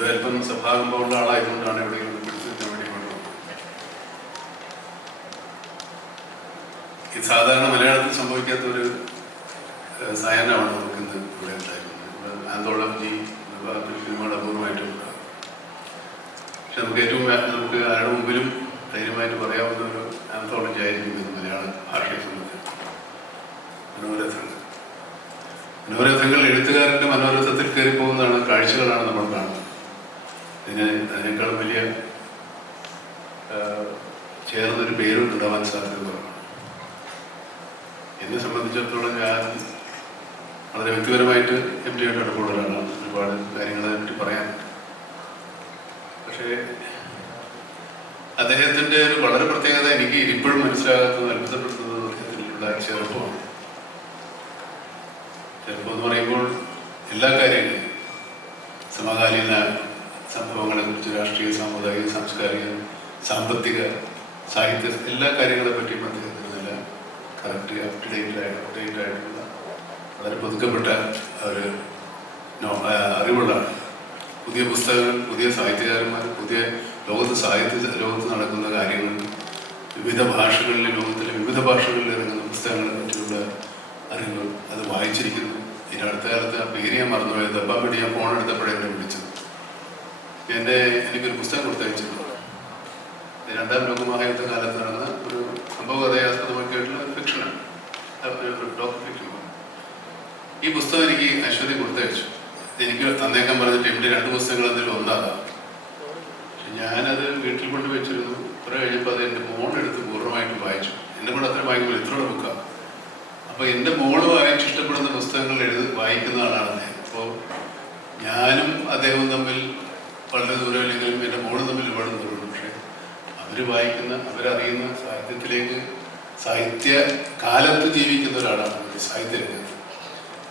പൊതുവെ അല്പം സ്വഭാവമുള്ള ആളായതുകൊണ്ടാണ് എവിടെയെങ്കിലും പിടിച്ചിരിക്കാൻ വേണ്ടി കൊണ്ടുപോകുന്നത്. ഇത് സാധാരണ മലയാളത്തിൽ സംഭവിക്കാത്തൊരു സായാഹ്നമാണ് നമുക്കിന്ന് ഇവിടെ ഉണ്ടായിരുന്നത്. ആന്തോളജി വിഭാഗത്തിൽ സിനിമകൾ അപൂർവമായിട്ടുണ്ട്. പക്ഷെ നമുക്ക് ആരുടെ മുമ്പിലും ധൈര്യമായിട്ട് പറയാവുന്ന ഒരു ആന്തോളജി ആയിരിക്കും ഇത് മലയാള ഭാഷയെ സംബന്ധിച്ച്. മനോരഥങ്ങൾ എഴുത്തുകാരൻ്റെ മനോരഥത്തിൽ കയറി പോകുന്നതാണ്, കാഴ്ചകളാണ് നമ്മൾ കാണുന്നത്. അതിനേക്കാളും വലിയ ചേർന്നൊരു പേരും ഉണ്ടാവാൻ സാധ്യത. എന്നെ സംബന്ധിച്ചിടത്തോളം ഞാൻ വളരെ വ്യക്തിപരമായിട്ട് എംടിയായിട്ട് ഇടപെടുന്നതാണ്. ഒരുപാട് കാര്യങ്ങളെ പറ്റി പറയാൻ. പക്ഷേ അദ്ദേഹത്തിൻ്റെ ഒരു വളരെ പ്രത്യേകത എനിക്ക് ഇപ്പോഴും മനസ്സിലാകാത്തത്, അത്ഭുതപ്പെടുത്തുന്നത് അദ്ദേഹത്തിലുള്ള ചെറുപ്പമാണ്. ചെറുപ്പം എന്ന് പറയുമ്പോൾ എല്ലാ കാര്യങ്ങളും, സമകാലീന സംഭവങ്ങളെ കുറിച്ച്, രാഷ്ട്രീയ, സാമുദായിക, സാംസ്കാരിക, സാമ്പത്തിക, സാഹിത്യ, എല്ലാ കാര്യങ്ങളെ പറ്റിയും അദ്ദേഹത്തിന് നല്ല കറക്റ്റ് അപ്ഡേറ്റ് ആയിട്ടുള്ള വളരെ പുതുക്കപ്പെട്ട ഒരു അറിവുള്ളതാണ്. പുതിയ പുസ്തകങ്ങൾ, പുതിയ സാഹിത്യകാരന്മാർ, പുതിയ ലോകത്ത് നടക്കുന്ന കാര്യങ്ങൾ, വിവിധ ഭാഷകളിൽ, ലോകത്തിലെ വിവിധ ഭാഷകളിൽ ഇറങ്ങുന്ന പുസ്തകങ്ങളെ പറ്റിയുള്ള അറിവുകൾ അത് വായിച്ചിരിക്കുന്നു. ഇനി അടുത്ത കാലത്ത് ആ പേര് ഞാൻ മറന്നുപോയത്, ദപ്പാപ്പെട്ടി ഞാൻ ഫോൺ എടുത്തപ്പോഴേ എന്നെ വിളിച്ചത്. എനിക്കൊരു പുസ്തകം കൊടുത്തയച്ചിട്ടുണ്ട്. രണ്ടാം ലോകമഹായുദ്ധ കാലത്ത് നടന്ന ഒരു സംഭവകഥയാസ്പദമാക്കിയിട്ടുള്ള ഫിക്ഷനാണ്, ഡോക്ടർ ഫിക്ഷൻ. ഈ പുസ്തകം എനിക്ക് അശ്വതി കൊടുത്തയച്ചു. എനിക്ക് തന്നേക്കാൻ പറഞ്ഞിട്ട് ഇവിടെ 2 പുസ്തകങ്ങൾ എന്തെങ്കിലും ഒന്നാകാം. പക്ഷെ ഞാനത് വീട്ടിൽ കൊണ്ട് വെച്ചിരുന്നു. കുറെ കഴിഞ്ഞപ്പോൾ അത് എൻ്റെ മോളെടുത്ത് പൂർണ്ണമായിട്ടും വായിച്ചു. എൻ്റെ കൂടെ അത്ര വായിക്കുമ്പോൾ ഇത്രയുള്ള ബുക്കാണ്. അപ്പോൾ എൻ്റെ മോള് വായിച്ച് ഇഷ്ടപ്പെടുന്ന പുസ്തകങ്ങൾ വായിക്കുന്ന ആളാണ് അദ്ദേഹം. അപ്പോൾ ഞാനും അദ്ദേഹവും തമ്മിൽ വളരെ ദൂരമില്ലെങ്കിലും എൻ്റെ മോളും തമ്മിൽ ഒരുപാട് ദൂരമുണ്ട്. പക്ഷേ അവരറിയുന്ന സാഹിത്യത്തിലേക്ക്, സാഹിത്യ കാലത്ത് ജീവിക്കുന്ന ഒരാളാണ്. സാഹിത്യരംഗത്ത്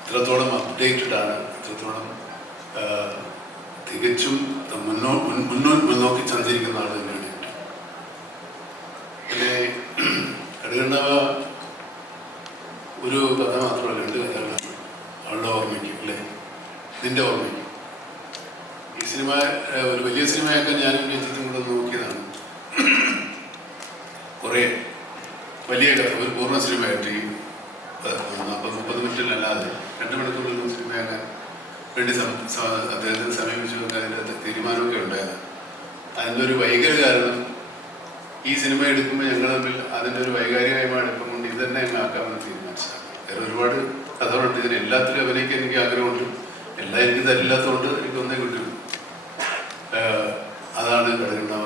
ഇത്രത്തോളം അപ്ഡേറ്റഡ് ആണ്, ഇത്രത്തോളം തികച്ചും മുന്നോക്കി സഞ്ചരിക്കുന്ന ആൾ തന്നെയാണ്. പിന്നെ കടുകണ്ണവ ഒരു കഥ മാത്രമല്ല, 2 കഥകളാണ്. അവളുടെ ഓർമ്മയ്ക്ക്, അല്ലേ, നിന്റെ ഓർമ്മയ്ക്ക്. ഈ സിനിമ ഒരു വലിയ സിനിമയാക്കാൻ ഞാനും രഞ്ജിത്തും കൂടെ നോക്കിയതാണ്. കുറേ വലിയ കഥ, ഒരു പൂർണ്ണ സിനിമയായിട്ട് ഈ 40-30 മിനിറ്റിലല്ലാതെ 2 മണിക്കൂറിൽ സിനിമയാക്കാൻ വേണ്ടി അദ്ദേഹത്തിന് സമീപിച്ചതൊക്കെ അതിൻ്റെ തീരുമാനമൊക്കെ ഉണ്ടായത്. അതിൻ്റെ ഒരു വൈകല്യ കാരണം, ഈ സിനിമ എടുക്കുമ്പോൾ ഞങ്ങൾ തമ്മിൽ അതിൻ്റെ ഒരു വൈകാരികമായ അടുപ്പം കൊണ്ട് ഇത് തന്നെ അങ്ങ് ആക്കാമെന്ന് തീരുമാനിച്ചതാണ്. വേറെ ഒരുപാട് കഥകളുണ്ട്. ഇതിന് എല്ലാത്തിലും അഭിനയിക്കാൻ എനിക്ക് ആഗ്രഹമുണ്ട്. എല്ലാം എനിക്ക് തരില്ലാത്തതുകൊണ്ട് എനിക്കൊന്നേ കിട്ടും. അതാണ് കടുകണ്ണവ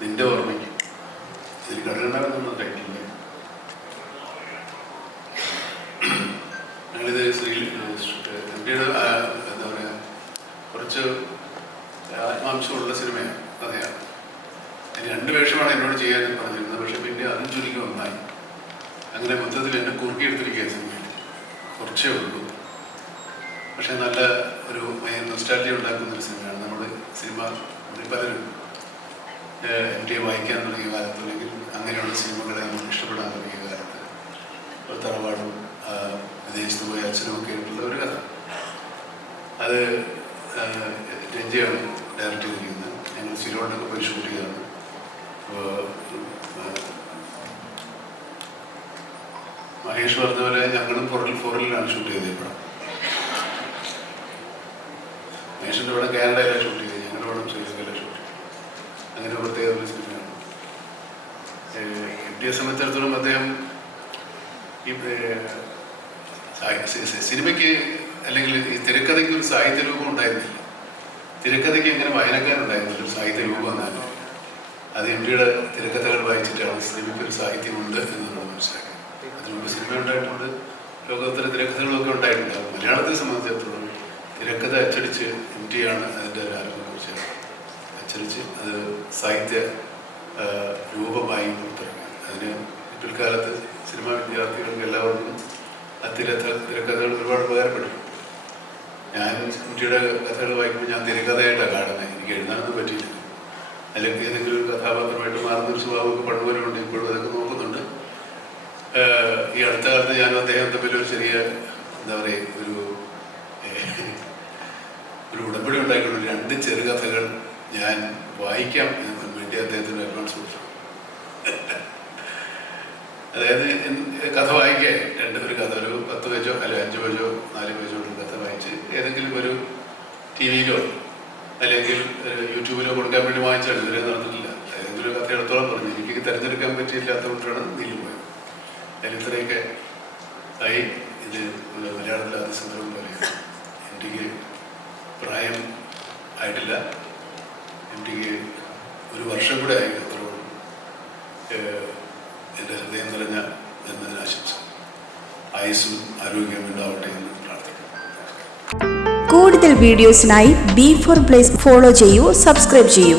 നിന്റെ ഓർമ്മയ്ക്ക്. ഇതിൽ കടുകണ്ണവ എന്നുള്ള ടൈറ്റില്ല. ഞങ്ങളിത് ഇന്ത്യയുടെ എന്താ പറയുക, കുറച്ച് ആത്മാംശമുള്ള സിനിമയാണ്, കഥയാണ്. അതിന് 2 വേഷമാണ് എന്നോട് ചെയ്യാൻ പറഞ്ഞിരുന്നത്. പക്ഷെ പിന്നെ അതും ചുരുക്കി ഒന്നായി. അങ്ങനെ മൊത്തത്തിൽ എന്നെ കുറുക്കിയെടുത്തിരിക്കുക സിനിമയിൽ. കുറച്ചേ ഉള്ളൂ, പക്ഷെ നല്ല ഒരു നൊസ്റ്റാൾജിയ ഉണ്ടാക്കുന്ന ഒരു സിനിമയാണ്. നമ്മുടെ സിനിമ പലരും എംടിയെ വായിക്കാൻ തുടങ്ങിയ കാലത്ത്, അല്ലെങ്കിൽ അങ്ങനെയുള്ള സിനിമകളെ നമുക്ക് ഇഷ്ടപ്പെടാൻ തുടങ്ങിയ കാലത്ത്, ഒരു തറവാടും വിദേശത്ത് പോയ അച്ഛനുമൊക്കെ ആയിട്ടുള്ള ഒരു കഥ. അത് രഞ്ജയാണ് ഡയറക്റ്റ് ചെയ്തിരിക്കുന്നത്. ഞങ്ങൾ സിലോണ്ടൊക്കെ പോയി ഷൂട്ട് ചെയ്തതാണ്. മഹേഷ് പറഞ്ഞ പോലെ ഞങ്ങളും ഫോറിലാണ് ഷൂട്ട് ചെയ്തത്. ഇവിടെ മഹേഷിൻ്റെ ഇവിടെ കാനഡയിലാണ് ഷൂട്ട് ചെയ്തത്, ഞങ്ങളുടെ ഇവിടെ ശ്രീലങ്കയിലാണ് ഷൂട്ട് ചെയ്തത്. അങ്ങനെ പ്രത്യേക ഒരു സിനിമയാണ്. എംടിയെ സംബന്ധിച്ചിടത്തോളം അദ്ദേഹം ഈ സിനിമയ്ക്ക്, അല്ലെങ്കിൽ ഈ തിരക്കഥയ്ക്ക് ഒരു സാഹിത്യ രൂപം ഉണ്ടായിരുന്നില്ല. തിരക്കഥയ്ക്ക് എങ്ങനെ വായനക്കാരുണ്ടായിരുന്നില്ല ഒരു സാഹിത്യ രൂപം എന്നാലും. അത് എംടിയുടെ തിരക്കഥകൾ വായിച്ചിട്ടാണ് സിനിമയ്ക്ക് ഒരു സാഹിത്യമുണ്ട് എന്ന് നമ്മൾ മനസ്സിലാക്കി. അതിനുമുമ്പ് സിനിമ ഉണ്ടായിട്ടുണ്ട്, ലോകോത്തര തിരക്കഥകളൊക്കെ ഉണ്ടായിട്ടുണ്ടാകും. മലയാളത്തെ സംബന്ധിച്ചിടത്തോളം തിരക്കഥ അച്ചടിച്ച് എംടിയാണ് അതിൻ്റെ ഒരു ആരംഭം കുറിച്ചത്. അച്ചടിച്ച് അത് സാഹിത്യ രൂപമായി പുറത്തിറങ്ങി. അതിന് പിൽക്കാലത്ത് സിനിമാ വിദ്യാർത്ഥികൾക്ക് എല്ലാവർക്കും ആ തിരക്കഥകൾ ഒരുപാട് ഉപകാരപ്പെട്ടു. ഞാൻ എംടിയുടെ കഥകൾ വായിക്കുമ്പോൾ ഞാൻ തിരക്കഥയായിട്ടാണ് കാണുന്നത്. എനിക്ക് എഴുതാനൊന്നും പറ്റിയില്ല. അല്ലെങ്കിൽ ഏതെങ്കിലും ഒരു കഥാപാത്രമായിട്ട് മാറുന്നൊരു സ്വഭാവമൊക്കെ പണ്ടുപോലുണ്ട്. ഇപ്പോഴും അതൊക്കെ നോക്കുന്നുണ്ട്. ഈ അടുത്ത കാലത്ത് ഞാൻ അദ്ദേഹം തമ്മിൽ ഒരു ചെറിയ, എന്താ പറയുക, ഒരു ഉടമ്പടി ഉണ്ടാക്കിയുള്ള 2 ചെറുകഥകൾ ഞാൻ വായിക്കാം എന്ന് വേണ്ടി അദ്ദേഹത്തിന് അഡ്വാൻസ് കൊടുത്തു. അതായത് കഥ വായിക്കാൻ ഒരു കഥ ഒരു 10 പേജോ അല്ലെങ്കിൽ 5 പേജോ 4 പേജോ ഒരു കഥ വായിച്ച് ഏതെങ്കിലും ഒരു TV-യിലോ അല്ലെങ്കിൽ യൂട്യൂബിലോ കൊടുക്കാൻ വേണ്ടി വാങ്ങിച്ചാണ്. ഇതുവരെ നടന്നിട്ടില്ല. ഏതെങ്കിലും ഒരു കഥ എടുത്തോളം പറഞ്ഞു. എനിക്ക് തിരഞ്ഞെടുക്കാൻ പറ്റിയില്ലാത്തതുകൊണ്ടാണ് നീലു പോയത്. അതിൽ ഇത്രയൊക്കെ ആയി. ഇത് മലയാളത്തിൽ അതിസംഭവം പോലെയാണ്. എനിക്ക് പ്രായം ആയിട്ടില്ല. എനിക്ക് 1 വർഷം കൂടെ ആയി. അത്രയും എൻ്റെ ഹൃദയം നിറഞ്ഞ ജന്മദിനാശംസ. ആയുസ്സും ആരോഗ്യവും ഉണ്ടാവട്ടെ എന്ന് പ്രാർത്ഥിക്കുന്നു. കൂടുതൽ വീഡിയോസിനായി B4 Blaze ഫോളോ ചെയ്യൂ, സബ്സ്ക്രൈബ് ചെയ്യൂ.